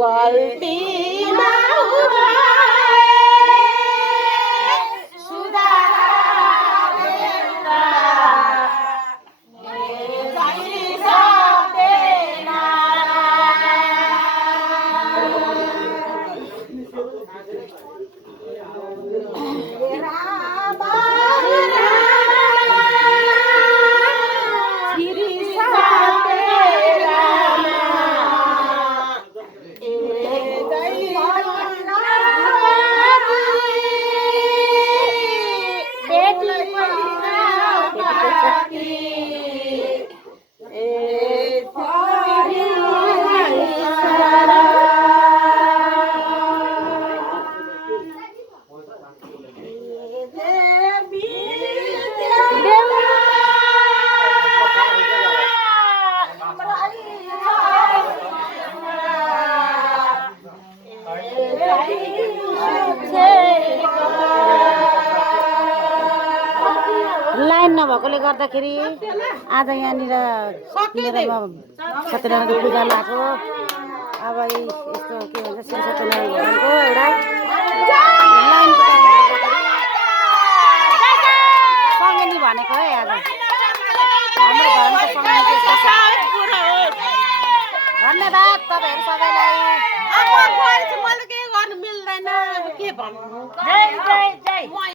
गल्ती लाइन नभएकोले गर्दाखेरि आज यहाँनिर मेरोमा सत्यनारायण पूजा लगाएको। अब यस्तो के भन्छ श्री सत्यनारायण भगवानको एउटा लाइनको सँगै नि भनेको है। आज हाम्रो धर्मको सँगै त्यस्तो छ। धन्यवाद तपाईँहरू सबैलाई। अब मैले के गर्नु मिल्दैन के भन्नु। जय जय जय।